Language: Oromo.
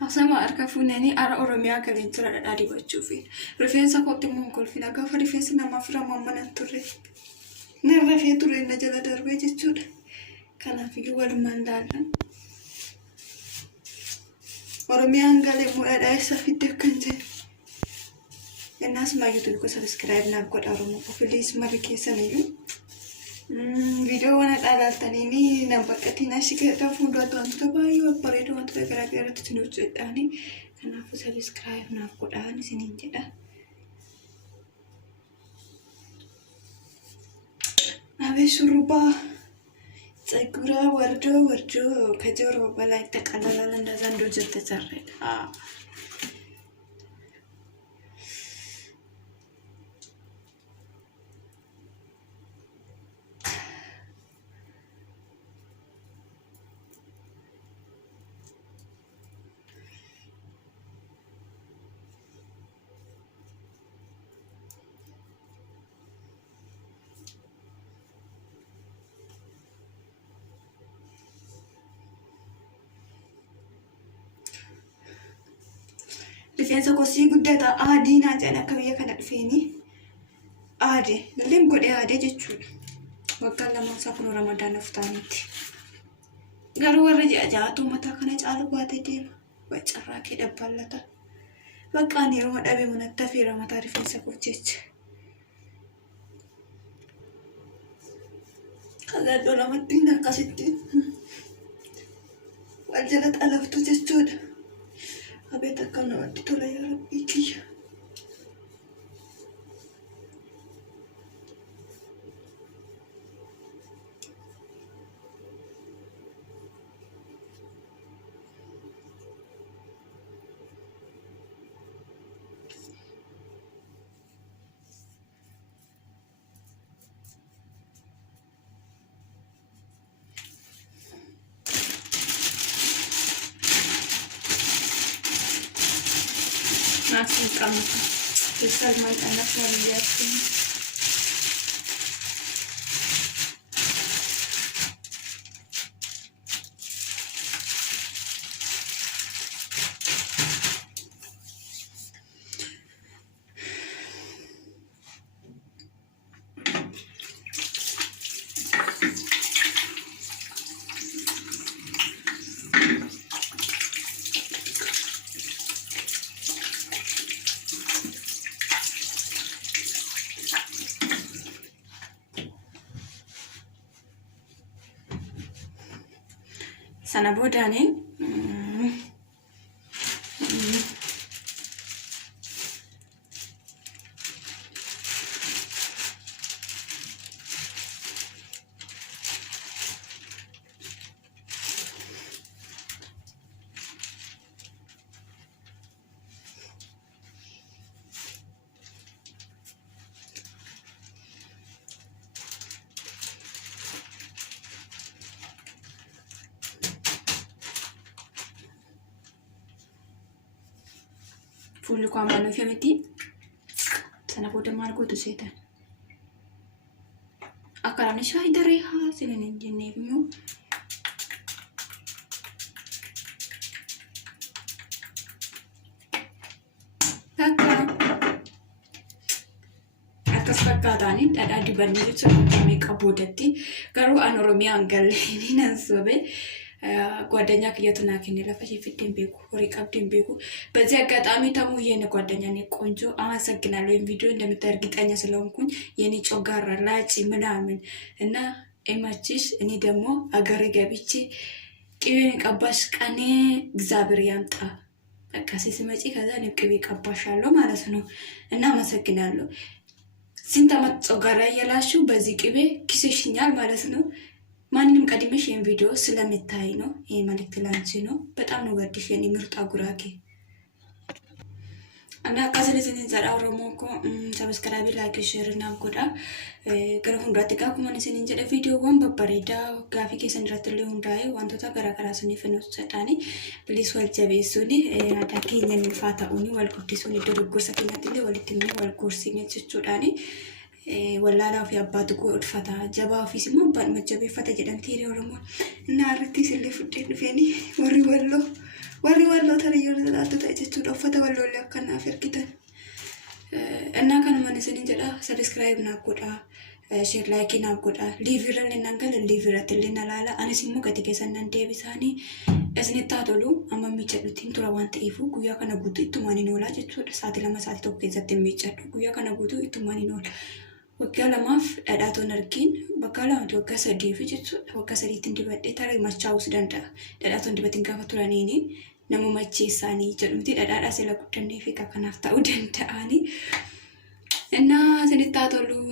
Asama arka funani ara Oromiyaa galeen tura dhadhaadhi gochuufi. Rifeensa kootti immoo kolfina gaafa rifeensi nama firamu mana turre. Narra fee ture na jala darbee jechuudha. Kanaafiyyuu walumaan laallan. Oromiyaan galee mudhaadhaa isa fidde kan jedhe. Innas maayyuutu ko subscribe naaf godha Oromoo please marri keessaniyyuu. Video wana dhaalaaltanii na baqqatiin achi gadhaa fuuldura wantoota baay'ee babbareedoo wantoota garaa garaatti isin hojjedhaani. Kanaafuu subscribe naaf godhaan isiniin jedha. Abee shurrubbaa ፀጉራ ወርዶ ከጆሮ በላይ ተቀላላለ እንደዛ እንደው ተሰረደ። Rifeensa kosii guddata aadii naa jedhan akka biyya kana dhufeeni aadee lalleen godhee aadee jechuudha. Waggaan lamaan isaa kun Ramadaan uftaanitti. Garuu warra ji'a ja'atu mataa kana caalu baatee deema. Waccarraa kee dhabballata. Baqqaan yeroo dhabee manatti hafeera mataa rifeensa kocheecha. Kalladoo lamatti akkasitti wal jala xalaftu jechuudha. Abet akan namatti tola yaa Rabbii kiyya. Nasi kamu, besar main anak saya lihat ini. Sana bodanin Full kwa manu femiti sana boda margo tu setan akarane shai dare ha sinin jenne mu atas fakkaatani dada dibanni jechuudha meeqa boodatti garuu an Oromiyaan galle ni nan sobe ጓደኛ ከየቱና ከኔ ለፈሽ ፊትም ቤኩ ሪቃብ ዲም ቤኩ በዚህ አጋጣሚ ተሙ የኔ ጓደኛ ነኝ ቆንጆ አመሰግናለሁ። ይሄን ቪዲዮ እንደምታርግጠኛ ስለሆንኩኝ የኔ ጮጋራ ላጭ ምናምን እና ኤማቺስ እኔ ደግሞ አገሬ ገብቼ ቅቤን ቀባሽ ቀኔ እግዚአብሔር ያምጣ። በቃ ሲስመጪ ከዛ ነው ቅቤ ቀባሻለሁ ማለት ነው እና አመሰግናለሁ። ሲንተመጥ ጮጋራ ያላችሁ በዚህ ቅቤ ኪስሽኛል ማለት ነው። ማንንም ቀድመሽ ይሄን ቪዲዮ ስለምታይ ነው ይሄ መልእክት ላንቺ ነው። በጣም ነው ወድሽ የኔ ምርጥ ጉራጌ እና ካሰለሰን ዘራ ኦሮሞኮ ሰብስክራይብ ላይክ ሼር እና ጎዳ ገረሁ እንዳትጋ ኩማን ሰን እንጀ ቪዲዮ ወን በበሬዳ ጋፊ ከሰን ረትለ ሁንዳይ ዋንቶታ ገራገራ ሰንፈን ሰጣኒ ፕሊስ ወልጀቤሱኒ አዳከኝን ፋታኡኒ ወልኩዲሱኒ ደርጎ ሰከናትለ ወልትኒ ወልኩርሲኒ ጭጩዳኒ ወላላ ፊ አባቱ ቆድፈታ ጀባ ፊ ሲሞን ባልመጀበ ፈታ ጀደን ቴሪ ኦሮሞ እና አርቲ ስለ ፍዴን ፌኒ ወሪ ወሎ warri walloo tariyyoo laattu ta'e jechuudha uffata walloolee akkanaaf ergitan. Innaa kanumaan isiniin jedha sabiskiraayib naaf godhaa. Share like naaf godhaa. Liivirran innaan gala liivirratti illee na laala. Anis immoo gati keessan nan deebisaanii isinitti haa tolu amma miiccadhutiin tura waan ta'eefu guyyaa kana guutuu ittumaan hin oolaa jechuudha. Sa'aatii 2 sa'aatii 1 keessatti hin miiccadhu. Guyyaa kana guutuu ittumaan hin oola. Waggaa 2 dhadhaatoon argiin waggaa 2 waggaa 3 jechuudha. Waggaa 3tiin dibadhee tarii machaa'uus danda'a. Dhadhaatoon dibatiin gaafa turaniini nama macheessaanii jedhumti dhadhaadhaa sila guddannee fi kanaaf ta'uu danda'anii. Innaa isinitti haa tolu.